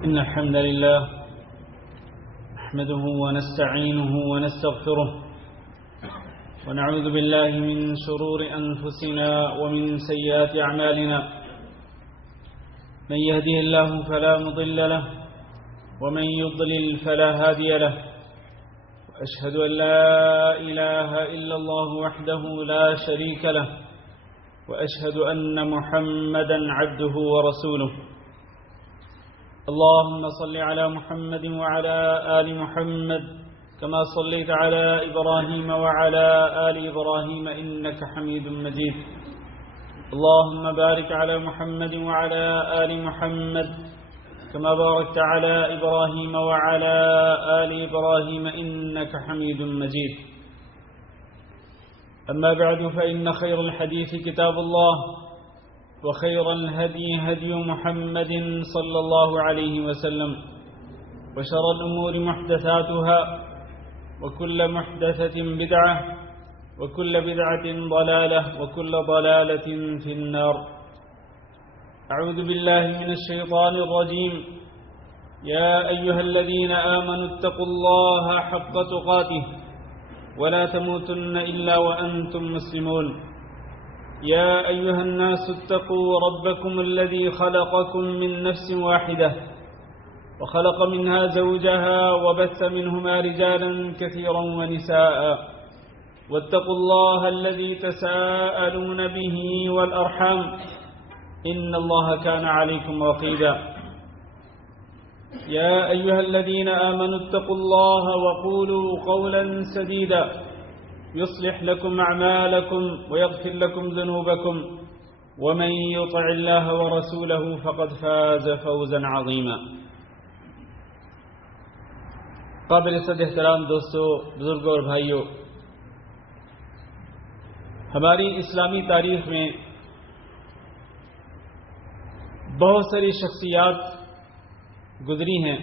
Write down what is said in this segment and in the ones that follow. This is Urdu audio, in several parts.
إن الحمد لله نحمده ونستعينه ونستغفره ونعوذ بالله من شرور أنفسنا ومن سيئات أعمالنا. من يهده الله فلا مضل له ومن يضلل فلا هادي له. وأشهد أن لا إله إلا الله وحده لا شريك له وأشهد أن محمدا عبده ورسوله. اللهم صل على محمد وعلى آل محمد كما صليت على إبراهيم وعلى آل إبراهيم إنك حميد مجيد. اللهم بارك على محمد وعلى آل محمد كما باركت على إبراهيم وعلى آل إبراهيم إنك حميد مجيد. أما بعد فإن خير الحديث كتاب الله وخير الهدي هدي محمد صلى الله عليه وسلم وشر الأمور محدثاتها وكل محدثة بدعة وكل بدعة ضلالة وكل ضلالة في النار. أعوذ بالله من الشيطان الرجيم. يا أيها الذين آمنوا اتقوا الله حق تقاته ولا تموتن إلا وأنتم مسلمون. يا أيها الناس اتقوا ربكم الذي خلقكم من نفس واحدة وخلق منها زوجها وبث منهما رجالا كثيرا ونساء واتقوا الله الذي تساءلون به والأرحام إن الله كان عليكم رقيبا. يا أيها الذين آمنوا اتقوا الله وقولوا قولا سديدا يصلح لكم أعمالكم ويغفر لكم ذنوبكم ومن يطع الله ورسوله فقد فاز فوزا عظيما. قابل صد احترام دوستو، بزرگوں اور بھائیوں، ہماری اسلامی تاریخ میں بہت ساری شخصیات گزری ہیں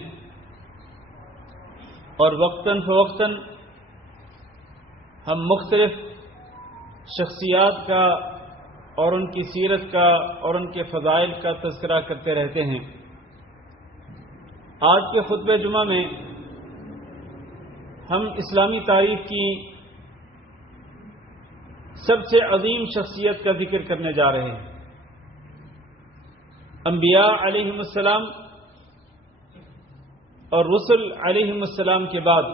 اور وقتاً فوقتاً ہم مختلف شخصیات کا اور ان کی سیرت کا اور ان کے فضائل کا تذکرہ کرتے رہتے ہیں. آج کے خطبہ جمعہ میں ہم اسلامی تاریخ کی سب سے عظیم شخصیت کا ذکر کرنے جا رہے ہیں. انبیاء علیہم السلام اور رسل علیہم السلام کے بعد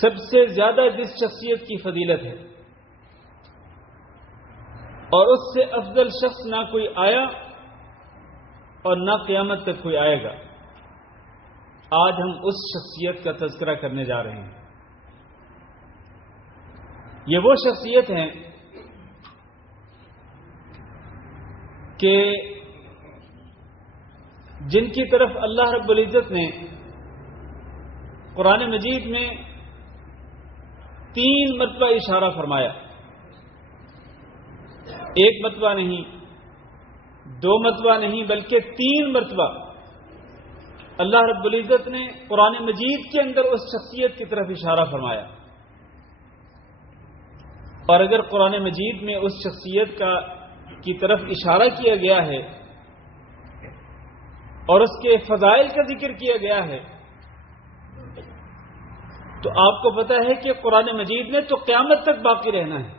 سب سے زیادہ جس شخصیت کی فضیلت ہے اور اس سے افضل شخص نہ کوئی آیا اور نہ قیامت تک کوئی آئے گا، آج ہم اس شخصیت کا تذکرہ کرنے جا رہے ہیں. یہ وہ شخصیت ہیں کہ جن کی طرف اللہ رب العزت نے قرآن مجید میں 3 مرتبہ اشارہ فرمایا. ایک مرتبہ نہیں، 2 مرتبہ نہیں، بلکہ 3 مرتبہ اللہ رب العزت نے قرآن مجید کے اندر اس شخصیت کی طرف اشارہ فرمایا. اور اگر قرآن مجید میں اس شخصیت کی طرف اشارہ کیا گیا ہے اور اس کے فضائل کا ذکر کیا گیا ہے تو آپ کو پتہ ہے کہ قرآن مجید نے تو قیامت تک باقی رہنا ہے،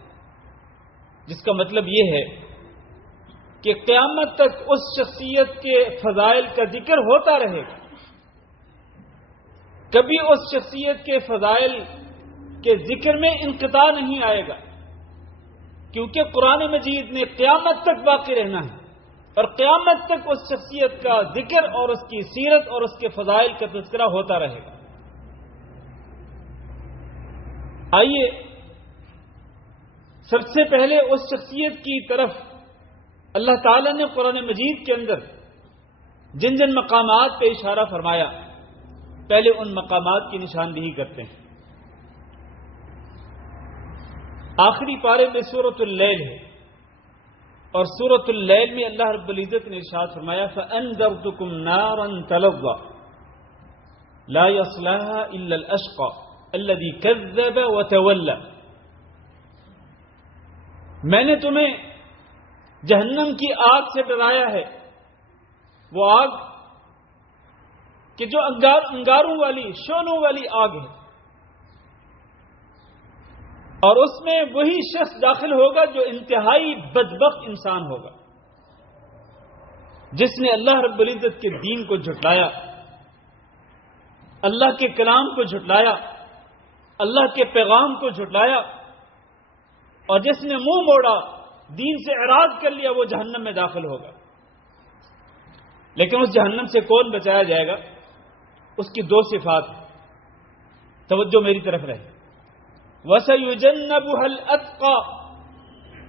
جس کا مطلب یہ ہے کہ قیامت تک اس شخصیت کے فضائل کا ذکر ہوتا رہے گا. کبھی اس شخصیت کے فضائل کے ذکر میں انقطاع نہیں آئے گا، کیونکہ قرآن مجید نے قیامت تک باقی رہنا ہے اور قیامت تک اس شخصیت کا ذکر اور اس کی سیرت اور اس کے فضائل کا تذکرہ ہوتا رہے گا. آئیے سب سے پہلے اس شخصیت کی طرف اللہ تعالیٰ نے قرآن مجید کے اندر جن جن مقامات پہ اشارہ فرمایا، پہلے ان مقامات کی نشاندہی کرتے ہیں. آخری پارے میں سورۃ اللیل ہے اور سورۃ اللیل میں اللہ رب العزت نے ارشاد فرمایا فَأَنذَرْتُكُمْ نَارًا تَلَظَّىٰ لَا يَصْلَاهَا إِلَّا الْأَشْقَى الَّذِي كَذَّبَ وَتَوَلَّىٰ. میں نے تمہیں جہنم کی آگ سے ڈرایا ہے وہ آگ کہ جو انگاروں والی شعلوں والی آگ ہے، اور اس میں وہی شخص داخل ہوگا جو انتہائی بدبخت انسان ہوگا، جس نے اللہ رب العزت کے دین کو جھٹلایا، اللہ کے کلام کو جھٹلایا، اللہ کے پیغام کو جھٹلایا، اور جس نے منہ موڑا، دین سے اعراض کر لیا، وہ جہنم میں داخل ہوگا۔ لیکن اس جہنم سے کون بچایا جائے گا؟ اس کی دو صفات، توجہ میری طرف رہے۔ وَسَيُجَنَّبُهَا الْأَتْقَى،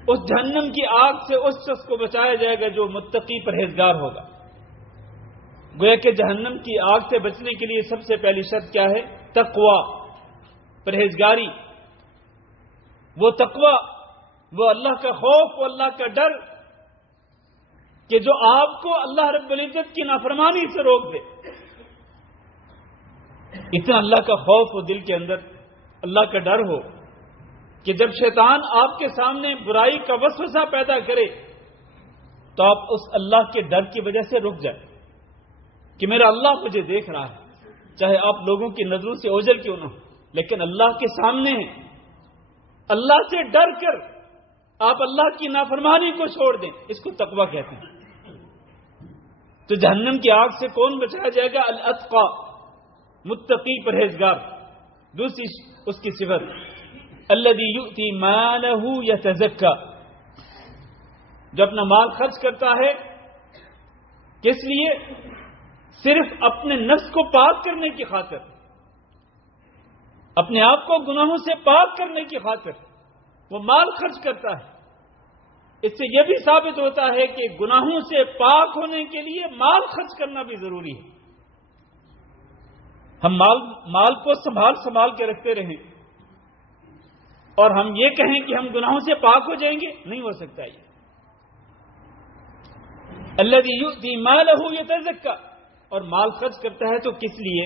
اس جہنم کی آگ سے اس شخص کو بچایا جائے گا جو متقی پرہیزگار ہوگا۔ گویا کہ جہنم کی آگ سے بچنے کے لیے سب سے پہلی شرط کیا ہے؟ تقوی، پرہیزگاری۔ وہ تقوی، وہ اللہ کا خوف، وہ اللہ کا ڈر کہ جو آپ کو اللہ رب العزت کی نافرمانی سے روک دے۔ اتنا اللہ کا خوف ہو دل کے اندر، اللہ کا ڈر ہو کہ جب شیطان آپ کے سامنے برائی کا وسوسہ پیدا کرے تو آپ اس اللہ کے ڈر کی وجہ سے رک جائیں کہ میرا اللہ مجھے دیکھ رہا ہے، چاہے آپ لوگوں کی نظروں سے اوجھل کیوں نہ ہو، لیکن اللہ کے سامنے ہے۔ اللہ سے ڈر کر آپ اللہ کی نافرمانی کو چھوڑ دیں، اس کو تقوی کہتے ہیں۔ تو جہنم کی آگ سے کون بچایا جائے گا؟ الاتقی، متقی پرہیزگار۔ دوسری اس کی صفت الذی یؤتی مالہ یتزکی، جو اپنا مال خرچ کرتا ہے کس لیے؟ صرف اپنے نفس کو پاک کرنے کی خاطر، اپنے آپ کو گناہوں سے پاک کرنے کی خاطر وہ مال خرچ کرتا ہے۔ اس سے یہ بھی ثابت ہوتا ہے کہ گناہوں سے پاک ہونے کے لیے مال خرچ کرنا بھی ضروری ہے۔ ہم مال کو سنبھال کے رکھتے رہیں اور ہم یہ کہیں کہ ہم گناہوں سے پاک ہو جائیں گے، نہیں ہو سکتا یہ۔ الذی یؤتی مالہ یتزکی، اور مال خرچ کرتا ہے تو کس لیے؟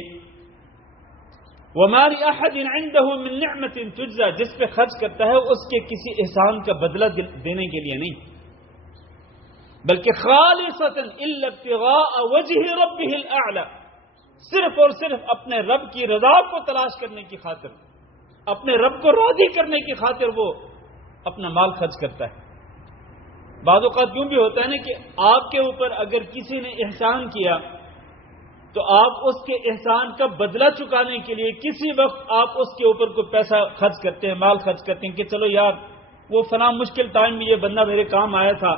وَمَا لِأَحَدٍ عِنْدَهُ مِنْ نِعْمَةٍ تُجْزَى، جس پہ خرچ کرتا ہے اس کے کسی احسان کا بدلہ دینے کے لیے نہیں، بلکہ خالصۃ الا ابتغاء وجہ ربہ الاعلی، صرف اور صرف اپنے رب کی رضا کو تلاش کرنے کی خاطر، اپنے رب کو راضی کرنے کی خاطر وہ اپنا مال خرچ کرتا ہے۔ بعض اوقات یوں بھی ہوتا ہے نا کہ آپ کے اوپر اگر کسی نے احسان کیا تو آپ اس کے احسان کا بدلہ چکانے کے لیے کسی وقت آپ اس کے اوپر کوئی پیسہ خرچ کرتے ہیں، مال خرچ کرتے ہیں کہ چلو یار وہ فلاں مشکل ٹائم میں یہ بندہ میرے کام آیا تھا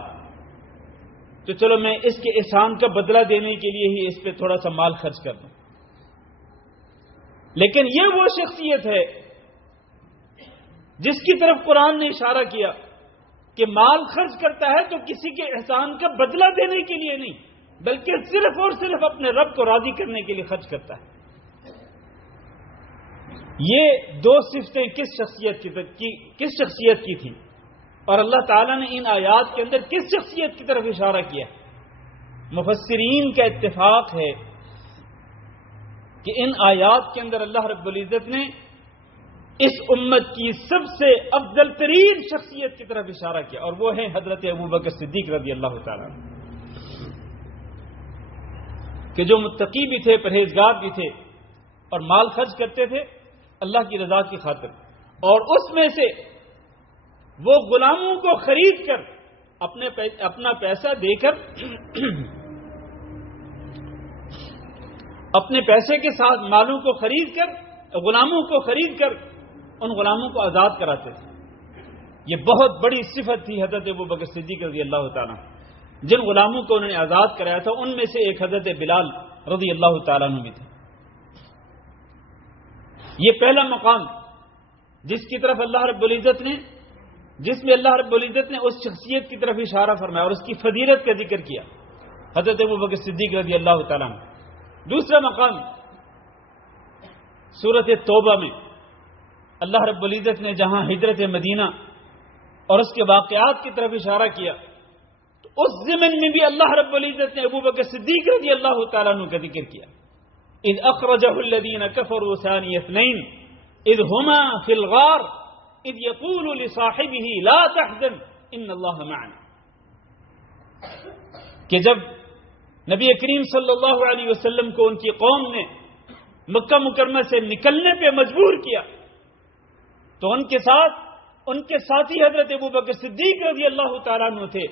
تو چلو میں اس کے احسان کا بدلہ دینے کے لیے ہی اس پہ تھوڑا سا مال خرچ کر دوں۔ لیکن یہ وہ شخصیت ہے جس کی طرف قرآن نے اشارہ کیا کہ مال خرچ کرتا ہے تو کسی کے احسان کا بدلہ دینے کے لیے نہیں، بلکہ صرف اور صرف اپنے رب کو راضی کرنے کے لیے خرچ کرتا ہے۔ یہ دو صفتیں کس شخصیت کی تھی، اور اللہ تعالیٰ نے ان آیات کے اندر کس شخصیت کی طرف اشارہ کیا؟ مفسرین کا اتفاق ہے کہ ان آیات کے اندر اللہ رب العزت نے اس امت کی سب سے افضل ترین شخصیت کی طرف اشارہ کیا، اور وہ ہے حضرت ابوبکر صدیق رضی اللہ تعالیٰ عنہ، کہ جو متقی بھی تھے، پرہیزگار بھی تھے، اور مال خرچ کرتے تھے اللہ کی رضا کی خاطر، اور اس میں سے وہ غلاموں کو خرید کر اپنا پیسہ دے کر اپنے پیسے کے ساتھ مالوں کو خرید کر، غلاموں کو خرید کر ان غلاموں کو آزاد کراتے تھے۔ یہ بہت بڑی صفت تھی حضرت ابوبکر صدیق رضی اللہ تعالیٰ، جن غلاموں کو انہوں نے آزاد کرایا تھا ان میں سے ایک حضرت بلال رضی اللہ تعالیٰ عنہ بھی تھے۔ یہ پہلا مقام جس کی طرف اللہ رب العزت نے، جس میں اللہ رب العزت نے اس شخصیت کی طرف اشارہ فرمایا اور اس کی فضیلت کا ذکر کیا، حضرت ابوبکر صدیق رضی اللہ تعالیٰ عنہ۔ دوسرا مقام سورۃ توبہ میں اللہ رب العزت نے جہاں ہجرت مدینہ اور اس کے واقعات کی طرف اشارہ کیا، تو اس ضمن میں بھی اللہ رب العزت نے ابوبکر صدیق رضی اللہ تعالیٰ عنہ کا ذکر کیا۔ اذ اخرجہ الذین کفروا ثانی اثنین اذ ہما فی الغار اذ یقول لصاحبہ لا تحزن ان اللہ معنا، کہ جب نبی کریم صلی اللہ علیہ وسلم کو ان کی قوم نے مکہ مکرمہ سے نکلنے پہ مجبور کیا، تو ان کے ساتھ ان کے ساتھی حضرت ابوبکر صدیق رضی اللہ تعالیٰ عنہ تھے۔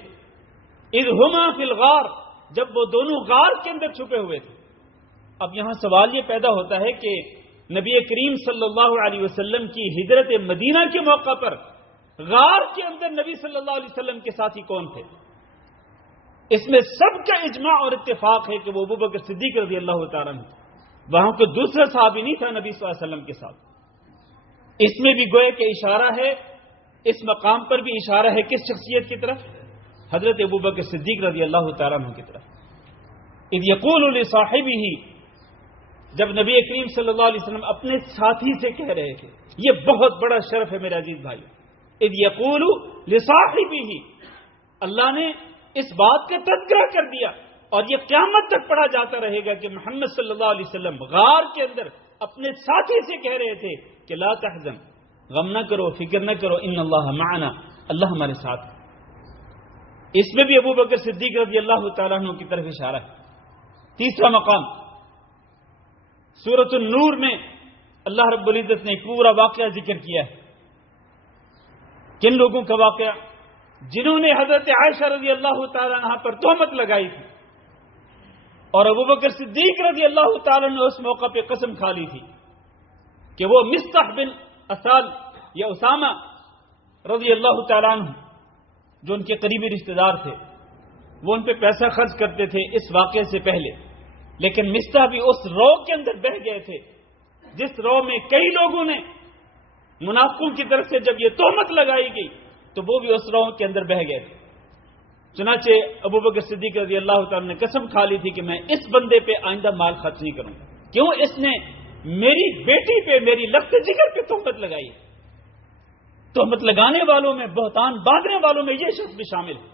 اذ ہما فی الغار، جب وہ دونوں غار کے اندر چھپے ہوئے تھے۔ اب یہاں سوال یہ پیدا ہوتا ہے کہ نبی کریم صلی اللہ علیہ وسلم کی ہجرت مدینہ کے موقع پر غار کے اندر نبی صلی اللہ علیہ وسلم کے ساتھی کون تھے؟ اس میں سب کا اجماع اور اتفاق ہے کہ وہ ابوبکر صدیق رضی اللہ تعالیٰ عنہ، وہاں کوئی دوسرا صحابی نہیں تھا نبی صلی اللہ علیہ وسلم کے ساتھ۔ اس میں بھی گویا کہ اشارہ ہے، اس مقام پر بھی اشارہ ہے کس شخصیت کی طرف؟ حضرت ابوبکر صدیق رضی اللہ تعالیٰ عنہ کی طرف۔ اذ یقول لصاحبہ، جب نبی کریم صلی اللہ علیہ وسلم اپنے ساتھی سے کہہ رہے تھے، یہ بہت بڑا شرف ہے میرے عزیز بھائی۔ اذ یقول لصاحبہ، اللہ نے اس بات کا تذکرہ کر دیا اور یہ قیامت تک پڑھا جاتا رہے گا کہ محمد صلی اللہ علیہ وسلم غار کے اندر اپنے ساتھی سے کہہ رہے تھے کہ لا تحزن، غم نہ کرو، فکر نہ کرو، ان اللہ معنا، اللہ ہمارے ساتھ۔ اس میں بھی ابوبکر صدیق رضی اللہ تعالیٰ عنہ کی طرف اشارہ ہے۔ تیسرا مقام سورۃ النور میں اللہ رب العزت نے ایک پورا واقعہ ذکر کیا ہے۔ کن لوگوں کا واقعہ؟ جنہوں نے حضرت عائشہ رضی اللہ تعالیٰ عنہ پر تہمت لگائی تھی، اور ابوبکر صدیق رضی اللہ تعالیٰ نے اس موقع پہ قسم کھا لی تھی کہ وہ مصطح بن اسال یا اسامہ رضی اللہ تعالیٰ عنہ جو ان کے قریبی رشتہ دار تھے، وہ ان پہ پیسہ خرچ کرتے تھے اس واقعے سے پہلے، لیکن مصطح بھی اس رو کے اندر بہہ گئے تھے جس رو میں کئی لوگوں نے منافقوں کی طرف سے جب یہ تہمت لگائی گئی تو وہ بھی اس رو کے اندر بہہ گئے تھے۔ چنانچہ ابوبکر صدیق رضی اللہ تعالیٰ نے قسم کھا لی تھی کہ میں اس بندے پہ آئندہ مال خرچ نہیں کروں گا، کیوں؟ اس نے میری بیٹی پہ، میری لخت جگر پہ تہمت لگائی۔ تہمت لگانے والوں میں، بہتان باندھنے والوں میں یہ شخص بھی شامل ہے۔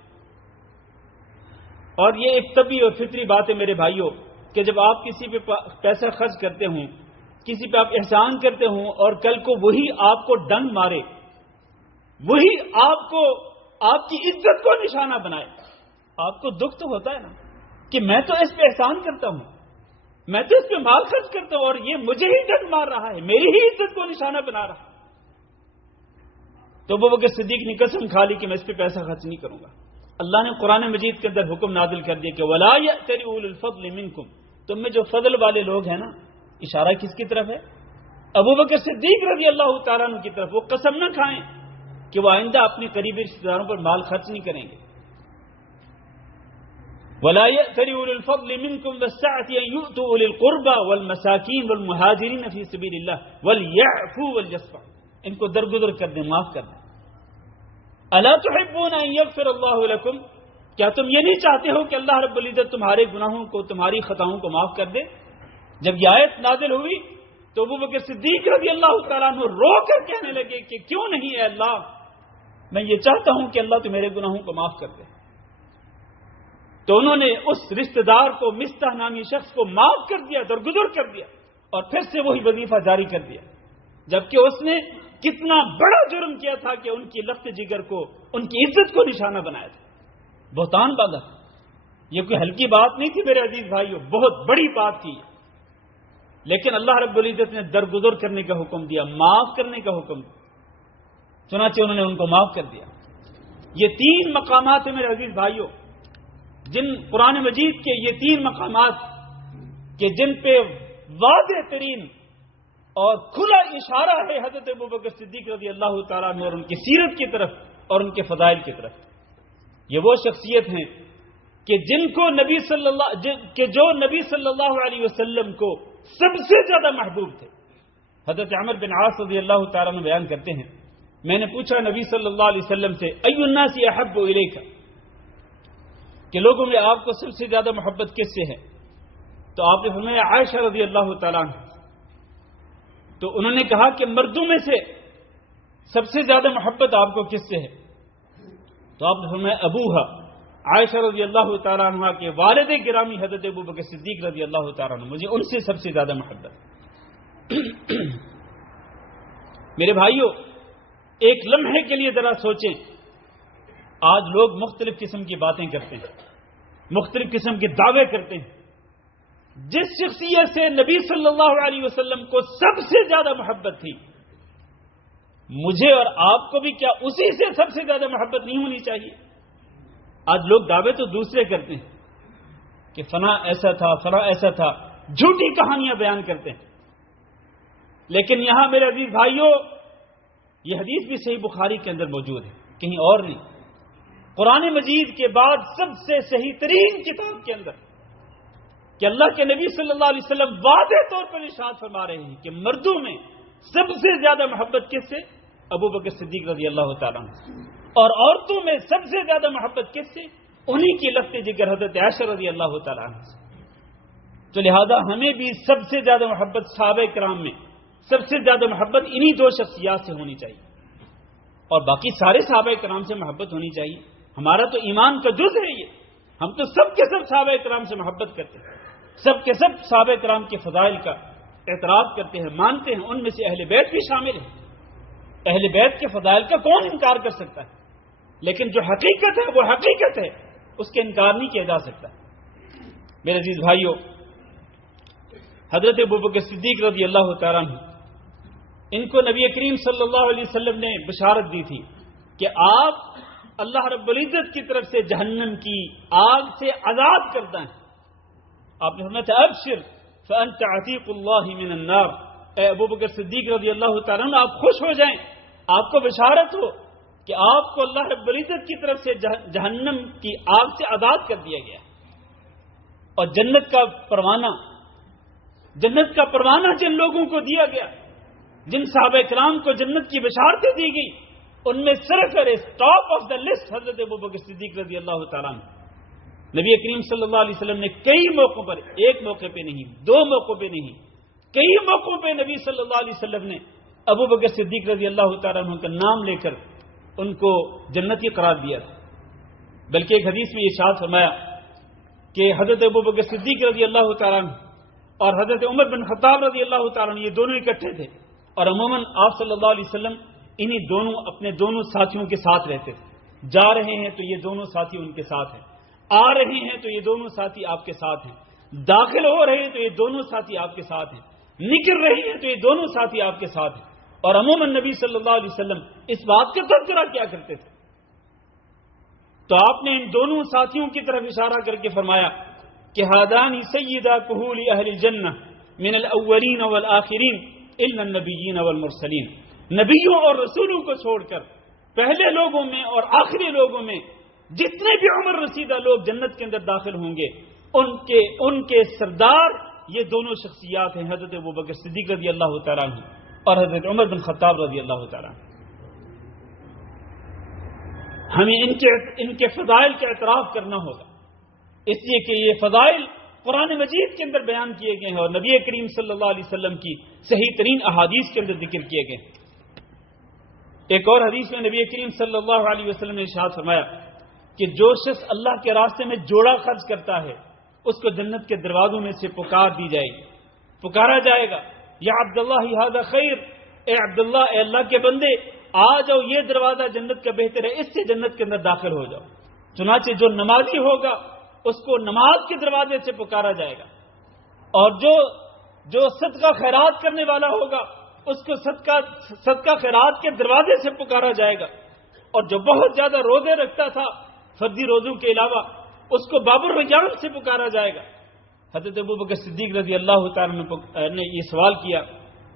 اور یہ ایک طبیعی اور فطری بات ہے میرے بھائیوں کہ جب آپ کسی پہ پیسہ خرچ کرتے ہوں، کسی پہ آپ احسان کرتے ہوں اور کل کو وہی آپ کو ڈنگ مارے، وہی آپ کو آپ کی عزت کو نشانہ بنائے، آپ کو دکھ تو ہوتا ہے نا کہ میں تو اس پہ احسان کرتا ہوں، میں تو اس پہ مال خرچ کرتا ہوں اور یہ مجھے ہی ڈنگ مار رہا ہے، میری ہی عزت کو نشانہ بنا رہا ہے۔ تو ابوبکر صدیق نے قسم کھا لی کہ میں اس پہ پیسہ خرچ نہیں کروں گا۔ اللہ نے قرآن مجید کے اندر حکم نازل کر دیا کہ وَلَا يَأْتَلِ أُولُو الْفَضْلِ مِنْكُمْ، تم میں جو فضل والے لوگ ہیں نا، اشارہ کس کی طرف ہے؟ ابوبکر صدیق رضی اللہ تعالیٰ عنہ کی طرف۔ وہ قسم نہ کھائیں کہ وہ آئندہ اپنی قریبی رشتہ داروں پر مال خرچ نہیں کریں گے۔ وَلَا يَأْتَلِ أُولُو الْفَضْلِ مِنْكُمْ وَالسَّعَةِ أَن يُؤْتُوا أُولِي الْقُرْبَى وَالْمَسَاكِينَ وَالْمُهَاجِرِينَ فِي سَبِيلِ اللَّهِ وَلْيَعْفُوا وَلْيَصْفَحُوا، ان کو درگزر کر دیں، معاف کر دیں۔ أَلَا تُحِبُّونَ أَن يَغْفِرَ اللَّهُ لَكُمْ، کیا تم یہ نہیں چاہتے ہو کہ اللہ رب العزت تمہارے گناہوں کو، تمہاری خطاؤں کو معاف کر دے؟ جب یہ آیت نازل ہوئی تو ابوبکر صدیق رضی اللہ تعالیٰ عنہ رو کر کہنے لگے کہ کیوں نہیں اے اللہ، میں یہ چاہتا ہوں کہ اللہ تو میرے گناہوں کو معاف کر دے۔ تو انہوں نے اس رشتہ دار کو، مصطح نامی شخص کو معاف کر دیا، درگزر کر دیا، اور پھر سے وہی وظیفہ جاری کر دیا، جبکہ اس نے کتنا بڑا جرم کیا تھا کہ ان کی لخت جگر کو، ان کی عزت کو نشانہ بنایا تھا، بہتان باندھا تھا۔ یہ کوئی ہلکی بات نہیں تھی میرے عزیز بھائیو، بہت بڑی بات تھی، لیکن اللہ رب العزت نے درگزر کرنے کا حکم دیا، معاف کرنے کا حکم دیا، چنانچہ انہوں نے ان کو معاف کر دیا۔ یہ تین مقامات ہیں میرے عزیز بھائیو، جن قرآن مجید کے یہ تین مقامات کہ جن پہ واضح ترین اور کھلا اشارہ ہے حضرت ابوبکر صدیق رضی اللہ تعالیٰ عنہ اور ان کی سیرت کی طرف اور ان کے فضائل کی طرف۔ یہ وہ شخصیت ہیں کہ جن کو جو نبی صلی اللہ علیہ وسلم کو سب سے زیادہ محبوب تھے۔ حضرت عمر بن عاص رضی اللہ تعالیٰ عنہ بیان کرتے ہیں، میں نے پوچھا نبی صلی اللہ علیہ وسلم سے ای الناس احب الیک، کہ لوگوں میں آپ کو سب سے زیادہ محبت کس سے ہے؟ تو آپ نے فرمایا عائشہ رضی اللہ تعالیٰ عنہ۔ تو انہوں نے کہا کہ مردوں میں سے سب سے زیادہ محبت آپ کو کس سے ہے؟ تو آپ نے فرمایا ابوہا، عائشہ رضی اللہ تعالیٰ عنہ کے والد گرامی حضرت ابوبکر صدیق رضی اللہ تعالیٰ عنہ، مجھے ان سے سب سے زیادہ محبت۔ میرے بھائیوں، ایک لمحے کے لیے ذرا سوچیں، آج لوگ مختلف قسم کی باتیں کرتے ہیں، مختلف قسم کے دعوے کرتے ہیں. جس شخصیت سے نبی صلی اللہ علیہ وسلم کو سب سے زیادہ محبت تھی، مجھے اور آپ کو بھی کیا اسی سے سب سے زیادہ محبت نہیں ہونی چاہیے؟ آج لوگ دعوے تو دوسرے کرتے ہیں کہ فلاں ایسا تھا، فلاں ایسا تھا، جھوٹی کہانیاں بیان کرتے ہیں. لیکن یہاں میرے عزیز بھائیوں، یہ حدیث بھی صحیح بخاری کے اندر موجود ہے، کہیں اور نہیں. قرآن مجید کے بعد سب سے صحیح ترین کتاب کے اندر کہ اللہ کے نبی صلی اللہ علیہ وسلم واضح طور پر ارشاد فرما رہے ہیں کہ مردوں میں سب سے زیادہ محبت کس سے؟ ابو بکر صدیق رضی اللہ تعالیٰ عنہ. اور عورتوں میں سب سے زیادہ محبت کس سے؟ انہی کی لفظ ذکر حضرت عائشہ رضی اللہ تعالیٰ عنہ سے. تو لہذا ہمیں بھی سب سے زیادہ محبت صحابہ کرام میں سب سے زیادہ محبت انہی دو شخصیات سے ہونی چاہیے، اور باقی سارے صحابہ کرام سے محبت ہونی چاہیے. ہمارا تو ایمان کا جز ہے یہ. ہم تو سب کے سب صحابہ کرام سے محبت کرتے ہیں، سب کے سب صحابہ کرام کے فضائل کا اعتراف کرتے ہیں، مانتے ہیں. ان میں سے اہل بیت بھی شامل ہیں. اہل بیت کے فضائل کا کون انکار کر سکتا ہے؟ لیکن جو حقیقت ہے وہ حقیقت ہے، اس کے انکار نہیں کیا جا سکتا. میرے عزیز بھائیوں، حضرت ابوبکر صدیق رضی اللہ تعالیٰ عنہ، ان کو نبی کریم صلی اللہ علیہ وسلم نے بشارت دی تھی کہ آپ اللہ رب العزت کی طرف سے جہنم کی آگ سے آزاد کرتا ہے. آپ نے فرمایا تھا ابشر فانت عتیق اللہ من النار. اے ابوبکر صدیق رضی اللہ تعالیٰ عنہ، آپ خوش ہو جائیں، آپ کو بشارت ہو کہ آپ کو اللہ رب العزت کی طرف سے جہنم کی آگ سے آزاد کر دیا گیا. اور جنت کا پروانہ جن لوگوں کو دیا گیا، جن صحابہ کرام کو جنت کی بشارتیں دی گئی، ان میں صرف ٹاپ آف دا لسٹ حضرت ابوبکر صدیق رضی اللہ تعالیٰ عنہ. نبی کریم صلی اللہ علیہ وسلم نے کئی موقعوں پر، ایک موقع پہ نہیں، دو موقعوں پہ نہیں، کئی موقعوں پہ نبی صلی اللہ علیہ وسلم نے ابوبکر صدیق رضی اللہ تعالیٰ عنہ کا نام لے کر ان کو جنتی قرار دیا تھا. بلکہ ایک حدیث میں ارشاد فرمایا کہ حضرت ابوبکر صدیق رضی اللہ تعالیٰ عنہ اور حضرت عمر بن خطاب رضی اللہ تعالیٰ عنہ یہ دونوں اکٹھے تھے، اور عموماً آپ صلی اللہ علیہ وسلم انہی دونوں اپنے دونوں ساتھیوں کے ساتھ رہتے تھے. جا رہے ہیں تو یہ دونوں ساتھی ان کے ساتھ ہیں، آ رہے ہیں تو یہ دونوں ساتھی آپ کے ساتھ ہیں، داخل ہو رہے ہیں تو یہ دونوں ساتھی آپ کے ساتھ ہیں، نکل رہے ہیں تو یہ دونوں ساتھی آپ کے ساتھ ہیں. اور عموماً نبی صلی اللہ علیہ وسلم اس بات کا تذکرہ کیا کرتے تھے. تو آپ نے ان دونوں ساتھیوں کی طرف اشارہ کر کے فرمایا کہ ہادانی سیدہ کہول اہل الجنہ من الاولین والآخرین الا النبیین والمرسلین. نبیوں اور رسولوں کو چھوڑ کر پہلے لوگوں میں اور آخری لوگوں میں جتنے بھی عمر رسیدہ لوگ جنت کے اندر داخل ہوں گے، ان کے سردار یہ دونوں شخصیات ہیں، حضرت ابوبکر صدیق رضی اللہ تعالیٰ عنہ اور حضرت عمر بن خطاب رضی اللہ تعالیٰ عنہ. ہمیں ان کے فضائل کا اعتراف کرنا ہوگا، اس لیے کہ یہ فضائل قرآن مجید کے اندر بیان کیے گئے ہیں اور نبی کریم صلی اللہ علیہ وسلم کی صحیح ترین احادیث کے اندر ذکر کیے گئے. ایک اور حدیث میں نبی کریم صلی اللہ علیہ وسلم نے ارشاد فرمایا کہ جو شخص اللہ کے راستے میں جوڑا خرچ کرتا ہے اس کو جنت کے دروازوں میں سے پکار دی جائے گی، پکارا جائے گا یا عبداللہ ھذا خیر، اے عبداللہ، اے اللہ کے بندے، آ جاؤ، یہ دروازہ جنت کا بہتر ہے، اس سے جنت کے اندر داخل ہو جاؤ. چنانچہ جو نمازی ہوگا اس کو نماز کے دروازے سے پکارا جائے گا، اور جو صدقہ خیرات کرنے والا ہوگا اس کو صدقہ خیرات کے دروازے سے پکارا جائے گا، اور جو بہت زیادہ روزے رکھتا تھا فرضی روزوں کے علاوہ اس کو باب الریان سے پکارا جائے گا. حضرت ابوبکر صدیق رضی اللہ تعالیٰ نے یہ سوال کیا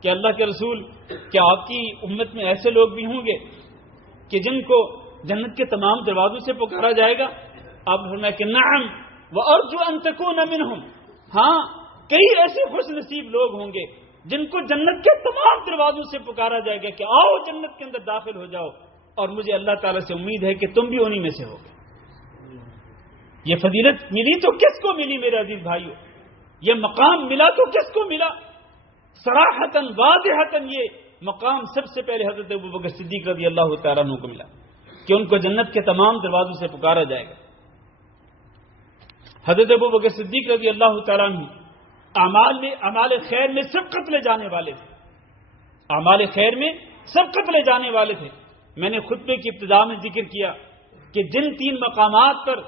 کہ اللہ کے رسول، کیا آپ کی امت میں ایسے لوگ بھی ہوں گے کہ جن کو جنت کے تمام دروازوں سے پکارا جائے گا؟ آپ نے فرمایا کہ نعم وارجو ان تکون منہم، ہاں کئی ایسے خوش نصیب لوگ ہوں گے جن کو جنت کے تمام دروازوں سے پکارا جائے گا کہ آؤ جنت کے اندر داخل ہو جاؤ، اور مجھے اللہ تعالیٰ سے امید ہے کہ تم بھی انہی میں سے ہوگے. یہ فضیلت ملی تو کس کو ملی میرے عزیز بھائیو؟ یہ مقام ملا تو کس کو ملا؟ صراحتاً واضحتاً یہ مقام سب سے پہلے حضرت ابوبکر صدیق رضی اللہ تعالیٰ عنہ کو ملا کہ ان کو جنت کے تمام دروازوں سے پکارا جائے گا. حضرت ابوبکر صدیق رضی اللہ تعالیٰ عنہ اعمال خیر میں سبقت لے جانے والے تھے، اعمال خیر میں سبقت لے جانے والے تھے. میں نے خطبے کی ابتدا میں ذکر کیا کہ جن 3 مقامات پر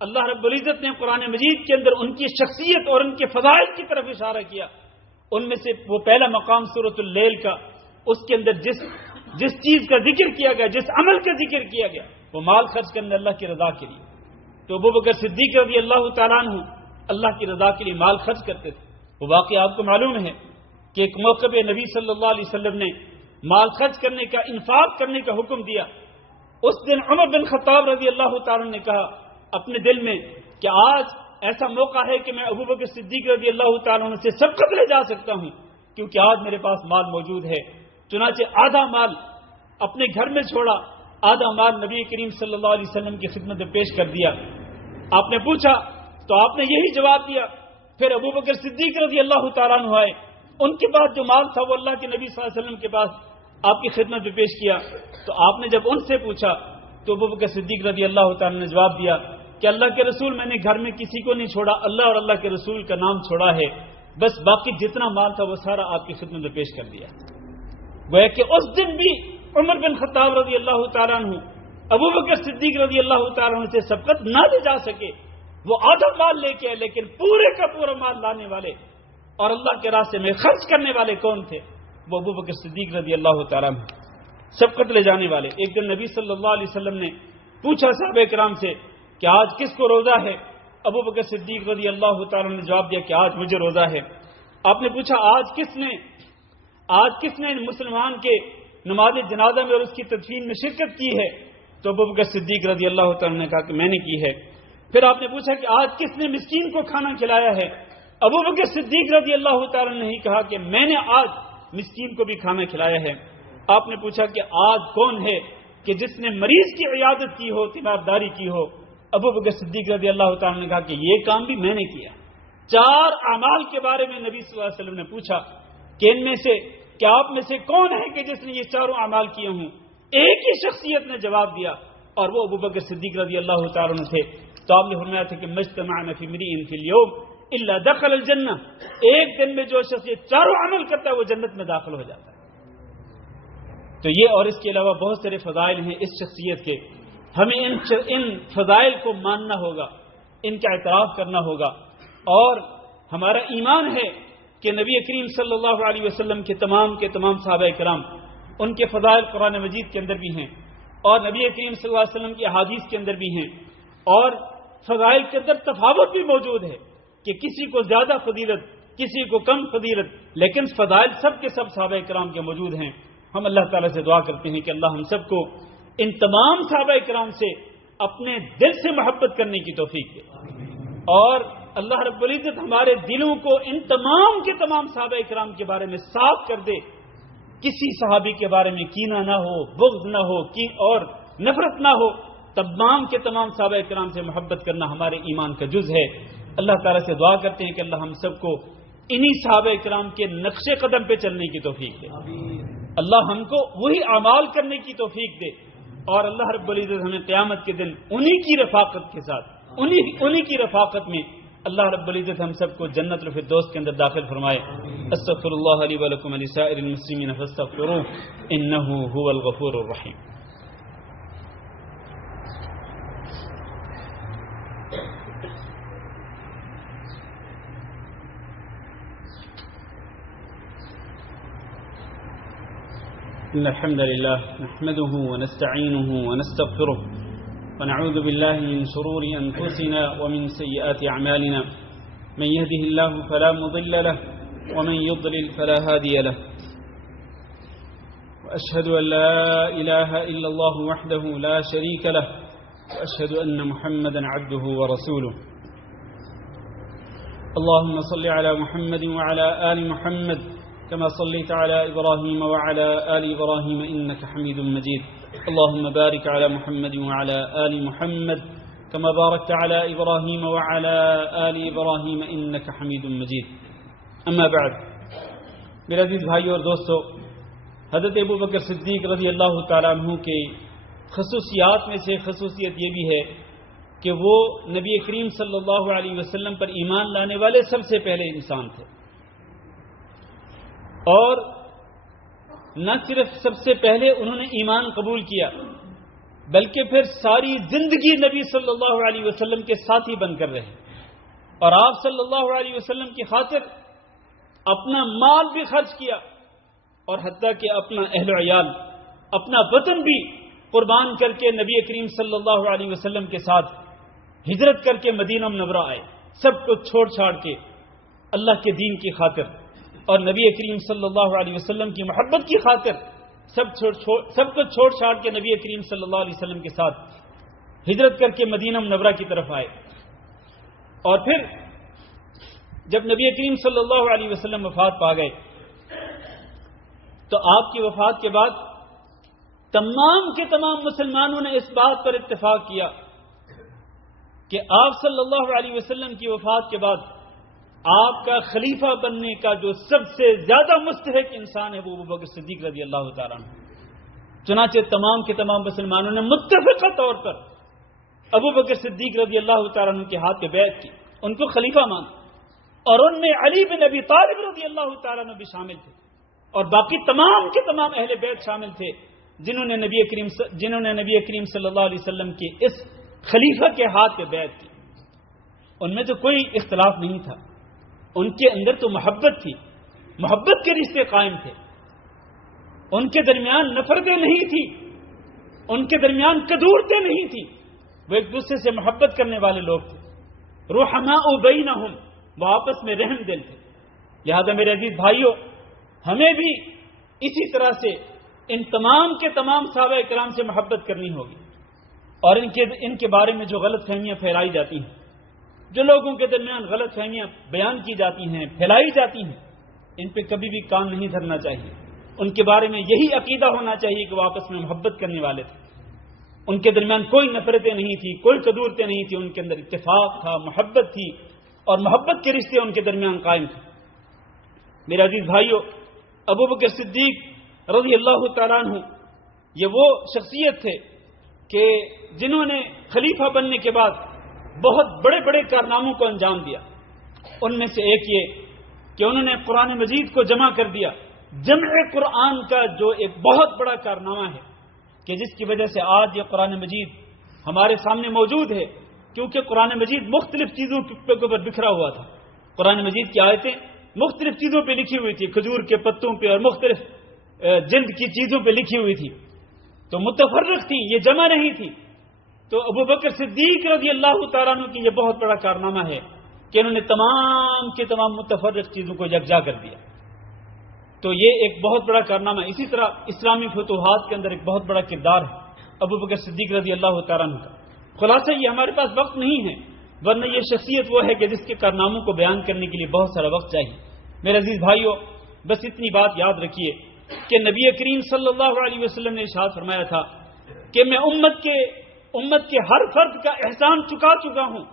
اللہ رب العزت نے قرآن مجید کے اندر ان کی شخصیت اور ان کے فضائل کی طرف اشارہ کیا. ان میں سے وہ پہلا مقام سورۃ اللیل کا، اس کے اندر جس چیز کا ذکر کیا گیا، جس عمل کا ذکر کیا گیا، وہ مال خرچ کرنے اللہ کی رضا کے لیے. تو ابوبکر صدیق رضی اللہ تعالیٰ عنہ اللہ کی رضا کے لیے مال خرچ کرتے تھے. وہ واقعہ آپ کو معلوم ہے کہ ایک موقع پہ نبی صلی اللہ علیہ وسلم نے مال خرچ کرنے کا، انفاق کرنے کا حکم دیا. اس دن عمر بن خطاب رضی اللہ تعالیٰ نے کہا اپنے دل میں کہ آج ایسا موقع ہے کہ میں ابوبکر صدیق رضی اللہ تعالیٰ عنہ سے سبقت لے جا سکتا ہوں، کیونکہ آج میرے پاس مال موجود ہے. چنانچہ آدھا مال اپنے گھر میں چھوڑا، آدھا مال نبی کریم صلی اللہ علیہ وسلم کی خدمت میں پیش کر دیا. آپ نے پوچھا تو آپ نے یہی جواب دیا. پھر ابوبکر صدیق رضی اللہ تعالیٰ عنہ آئے، ان کے پاس جو مال تھا وہ اللہ کے نبی صلی اللہ علیہ وسلم کے پاس آپ کی خدمت میں پیش کیا. تو آپ نے جب ان سے پوچھا تو ابوبکر صدیق رضی اللہ تعالیٰ نے جواب دیا کہ اللہ کے رسول، میں نے گھر میں کسی کو نہیں چھوڑا، اللہ اور اللہ کے رسول کا نام چھوڑا ہے، بس باقی جتنا مال تھا وہ سارا آپ کی خدمت میں پیش کر دیا. گویا کہ اس دن بھی عمر بن خطاب رضی اللہ تعالیٰ عنہ ابوبکر صدیق رضی اللہ تعالیٰ عنہ سے سبقت نہ لے جا سکے. وہ آدھا مال لے کے آئے، لیکن پورے کا پورا مال لانے والے اور اللہ کے راستے میں خرچ کرنے والے کون تھے؟ وہ ابوبکر صدیق رضی اللہ تعالیٰ عنہ، سبقت لے جانے والے. ایک دن نبی صلی اللہ علیہ وسلم نے پوچھا صحابہ کرام سے کہ آج کس کو روزہ ہے؟ ابوبکر صدیق رضی اللہ تعالیٰ نے جواب دیا کہ آج مجھے روزہ ہے. آپ نے پوچھا آج کس نے مسلمان کے نماز جنازہ میں اور اس کی تدفین میں شرکت کی ہے؟ تو ابوبکر صدیق رضی اللہ تعالیٰ نے کہا کہ میں نے کی ہے. پھر آپ نے پوچھا کہ آج کس نے مسکین کو کھانا کھلایا ہے؟ ابوبکر صدیق رضی اللہ تعالیٰ نے نہیں کہا کہ میں نے آج مسکین کو بھی کھانا کھلایا ہے. آپ نے پوچھا کہ آج کون ہے کہ جس نے مریض کی عیادت کی ہو، تیمارداری کی ہو؟ ابوبکر صدیق رضی اللہ تعالیٰ نے کہا کہ یہ کام بھی میں نے کیا. 4 اعمال کے بارے میں نبی صلی اللہ علیہ وسلم نے پوچھا کہ ان میں سے کیا آپ میں سے کون ہے کہ جس نے یہ 4 اعمال کیے ہوں؟ ایک ہی شخصیت نے جواب دیا اور وہ ابوبکر صدیق رضی اللہ تعالیٰ عنہ تھے. تو آپ نے فرمایا تھا کہ مجتمعنا فی امرئ فی اليوم الا دخل الجنہ، ایک دن میں جو شخص یہ 4 عمل کرتا ہے وہ جنت میں داخل ہو جاتا ہے. تو یہ اور اس کے علاوہ بہت سارے فضائل ہیں اس شخصیت کے. ہمیں ان فضائل کو ماننا ہوگا، ان کا اعتراف کرنا ہوگا. اور ہمارا ایمان ہے کہ نبی کریم صلی اللہ علیہ وسلم کے تمام صحابہ کرام، ان کے فضائل قرآن مجید کے اندر بھی ہیں اور نبی کریم صلی اللہ علیہ وسلم کی احادیث کے اندر بھی ہیں. اور فضائل کے اندر تفاوت بھی موجود ہے کہ کسی کو زیادہ فضیلت، کسی کو کم فضیلت، لیکن فضائل سب کے سب صحابہ کرام کے موجود ہیں. ہم اللہ تعالیٰ سے دعا کرتے ہیں کہ اللہ ہم سب کو ان تمام صحابہ کرام سے اپنے دل سے محبت کرنے کی توفیق دے، اور اللہ رب العزت ہمارے دلوں کو ان تمام کے تمام صحابہ کرام کے بارے میں صاف کر دے. کسی صحابی کے بارے میں کینہ نہ ہو، بغض نہ ہو، اور نفرت نہ ہو. تمام کے تمام صحابہ کرام سے محبت کرنا ہمارے ایمان کا جز ہے. اللہ تعالیٰ سے دعا کرتے ہیں کہ اللہ ہم سب کو انہی صحابہ کرام کے نقش قدم پہ چلنے کی توفیق دے. اللہ ہم کو وہی اعمال کرنے کی توفیق دے، اور اللہ رب العزت ہمیں قیامت کے دن انہی کی رفاقت کے ساتھ، انہی کی رفاقت میں اللہ رب العزت ہم سب کو جنت الفردوس کے اندر داخل فرمائے. استغفر اللہ لی ولکم ولسائر المسلمین فاستغفروہ انہ هو الغفور الرحیم. إن الحمد لله نحمده ونستعينه ونستغفره ونعوذ بالله من شرور أنفسنا ومن سيئات أعمالنا. من يهده الله فلا مضل له ومن يضلل فلا هادي له. وأشهد أن لا إله إلا الله وحده لا شريك له وأشهد أن محمدا عبده ورسوله. اللهم صل على محمد وعلى آل محمد كما صليت على إبراهيم وعلى آل إبراهيم إنك حميد مجيد. اللهم بارك على محمد وعلى آل محمد كما باركت على إبراهيم وعلى آل إبراهيم إنك حميد مجيد. أما بعد، میرے عزیز بھائیو اور دوستو، حضرت ابوبکر صدیق رضی اللہ تعالیٰ عنہ کے خصوصیات میں سے خصوصیت یہ بھی ہے کہ وہ نبی کریم صلی اللہ علیہ وسلم پر ایمان لانے والے سب سے پہلے انسان تھے. اور نہ صرف سب سے پہلے انہوں نے ایمان قبول کیا بلکہ پھر ساری زندگی نبی صلی اللہ علیہ وسلم کے ساتھی بن کر رہے اور آپ صلی اللہ علیہ وسلم کی خاطر اپنا مال بھی خرچ کیا اور حتیٰ کہ اپنا اہل و عیال، اپنا وطن بھی قربان کر کے نبی کریم صلی اللہ علیہ وسلم کے ساتھ ہجرت کر کے مدینہ منورہ آئے، سب کو چھوڑ چھاڑ کے اللہ کے دین کی خاطر اور نبی کریم صلی اللہ علیہ وسلم کی محبت کی خاطر سب کو چھوڑ چھاڑ کے نبی کریم صلی اللہ علیہ وسلم کے ساتھ ہجرت کر کے مدینہ منورہ کی طرف آئے۔ اور پھر جب نبی کریم صلی اللہ علیہ وسلم وفات پا گئے تو آپ کی وفات کے بعد تمام کے تمام مسلمانوں نے اس بات پر اتفاق کیا کہ آپ صلی اللہ علیہ وسلم کی وفات کے بعد آپ کا خلیفہ بننے کا جو سب سے زیادہ مستحق انسان ہے وہ ابو بکر صدیق رضی اللہ تعالیٰ عنہ۔ چنانچہ تمام کے تمام مسلمانوں نے متفقہ طور پر ابو بکر صدیق رضی اللہ تعالیٰ عنہ کے ہاتھ پہ بیعت کی، ان کو خلیفہ مانا، اور ان میں علی بن ابی طالب رضی اللہ تعالیٰ عنہ بھی شامل تھے اور باقی تمام کے تمام اہل بیت شامل تھے جنہوں نے نبی کریم صلی اللہ علیہ وسلم کے اس خلیفہ کے ہاتھ پہ بیعت کی۔ ان میں تو کوئی اختلاف نہیں تھا، ان کے اندر تو محبت تھی، محبت کے رشتے قائم تھے، ان کے درمیان نفرتیں نہیں تھی، ان کے درمیان کدورتیں نہیں تھی، وہ ایک دوسرے سے محبت کرنے والے لوگ تھے۔ رحماء بینہم، وہ آپس میں رحم دل تھے۔ لہذا میرے عزیز بھائیوں، ہمیں بھی اسی طرح سے ان تمام کے تمام صحابہ کرام سے محبت کرنی ہوگی، اور ان کے بارے میں جو غلط فہمیاں پھیلائی جاتی ہیں، جو لوگوں کے درمیان غلط فہمیاں بیان کی جاتی ہیں، پھیلائی جاتی ہیں، ان پہ کبھی بھی کان نہیں دھرنا چاہیے۔ ان کے بارے میں یہی عقیدہ ہونا چاہیے کہ وہ آپس میں محبت کرنے والے تھے، ان کے درمیان کوئی نفرتیں نہیں تھی، کوئی کدورتیں نہیں تھی، ان کے اندر اتفاق تھا، محبت تھی، اور محبت کے رشتے ان کے درمیان قائم تھے۔ میرے عزیز بھائیوں، ابو بکر صدیق رضی اللہ تعالیٰ عنہ یہ وہ شخصیت تھے کہ جنہوں نے خلیفہ بننے کے بعد بہت بڑے بڑے کارناموں کو انجام دیا۔ ان میں سے ایک یہ کہ انہوں نے قرآن مجید کو جمع کر دیا۔ جمع قرآن کا جو ایک بہت بڑا کارنامہ ہے کہ جس کی وجہ سے آج یہ قرآن مجید ہمارے سامنے موجود ہے، کیونکہ قرآن مجید مختلف چیزوں کے اوپر بکھرا ہوا تھا۔ قرآن مجید کی آیتیں مختلف چیزوں پہ لکھی ہوئی تھی، کھجور کے پتوں پہ اور مختلف جلد کی چیزوں پہ لکھی ہوئی تھی، تو متفرق تھی، یہ جمع نہیں تھی۔ تو ابو بکر صدیق رضی اللہ تعالیٰ عنہ کی یہ بہت بڑا کارنامہ ہے کہ انہوں نے تمام کے تمام متفرق چیزوں کو یکجا کر دیا۔ تو یہ ایک بہت بڑا کارنامہ ہے۔ اسی طرح اسلامی فتوحات کے اندر ایک بہت بڑا کردار ہے ابو بکر صدیق رضی اللہ تعالیٰ عنہ کا۔ خلاصہ یہ ہمارے پاس وقت نہیں ہے، ورنہ یہ شخصیت وہ ہے کہ جس کے کارناموں کو بیان کرنے کے لیے بہت سارا وقت چاہیے۔ میرے عزیز بھائیوں، بس اتنی بات یاد رکھیے کہ نبی کریم صلی اللہ علیہ وسلم نے ارشاد فرمایا تھا کہ میں امت کے ہر فرد کا احسان چکا چکا ہوں،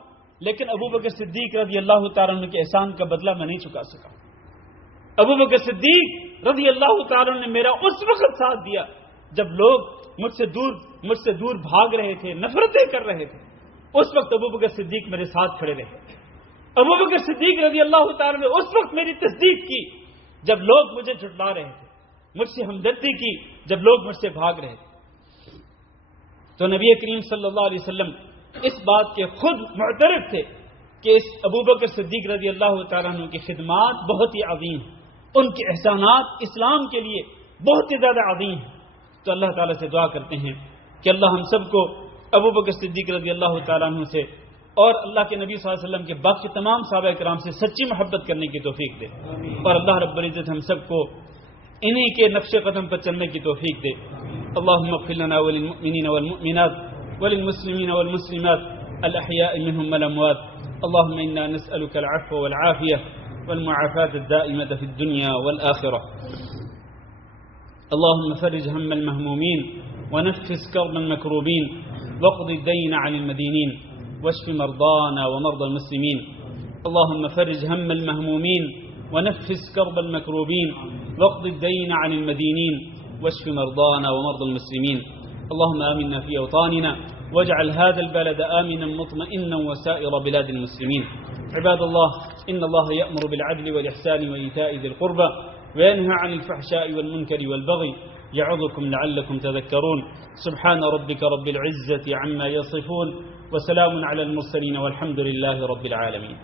لیکن ابو بکر صدیق رضی اللہ تعالیٰ عنہ کے احسان کا بدلہ میں نہیں چکا سکا۔ ابو بکر صدیق رضی اللہ تعالیٰ عنہ نے میرا اس وقت ساتھ دیا جب لوگ مجھ سے دور بھاگ رہے تھے، نفرتیں کر رہے تھے، اس وقت ابو بکر صدیق میرے ساتھ کھڑے رہے۔ ابو بکر صدیق رضی اللہ تعالیٰ نے اس وقت میری تصدیق کی جب لوگ مجھے جھٹلا رہے تھے، مجھ سے ہمدردی کی جب لوگ مجھ سے بھاگ رہے تھے۔ تو نبی کریم صلی اللہ علیہ وسلم اس بات کے خود معترف تھے کہ اس ابو بکر صدیق رضی اللہ تعالیٰ عنہ کی خدمات بہت ہی عظیم ہیں، ان کے احسانات اسلام کے لیے بہت ہی زیادہ عظیم ہیں۔ تو اللہ تعالیٰ سے دعا کرتے ہیں کہ اللہ ہم سب کو ابو بکر صدیق رضی اللہ تعالیٰ عنہ سے اور اللہ کے نبی صلی اللہ علیہ وسلم کے باقی تمام صحابہ کرام سے سچی محبت کرنے کی توفیق دے، اور اللہ رب العزت ہم سب کو انہی کے نقش قدم پر چلنے کی توفیق دے۔ اللهم اغفر لنا وللمؤمنين والمؤمنات وللمسلمين والمسلمات الأحياء منهم والأموات. اللهم إنا نسألك العفو والعافية والمعافاة الدائمة في الدنيا والآخرة. اللهم فرج هم المهمومين ونفس كرب المكروبين واقض الدين عن المدينين واشف مرضانا ومرضى المسلمين. اللهم فرج هم المهمومين ونفس كرب المكروبين واقض الدين عن المدينين واشف مرضانا ومرضى المسلمين. اللهم آمنا في أوطاننا واجعل هذا البلد آمنا مطمئنا وسائر بلاد المسلمين. عباد الله، إن الله يأمر بالعدل والإحسان وإيتاء ذي القربى وينهى عن الفحشاء والمنكر والبغي يعظكم لعلكم تذكرون. سبحان ربك رب العزة عما يصفون، وسلام على المرسلين، والحمد لله رب العالمين.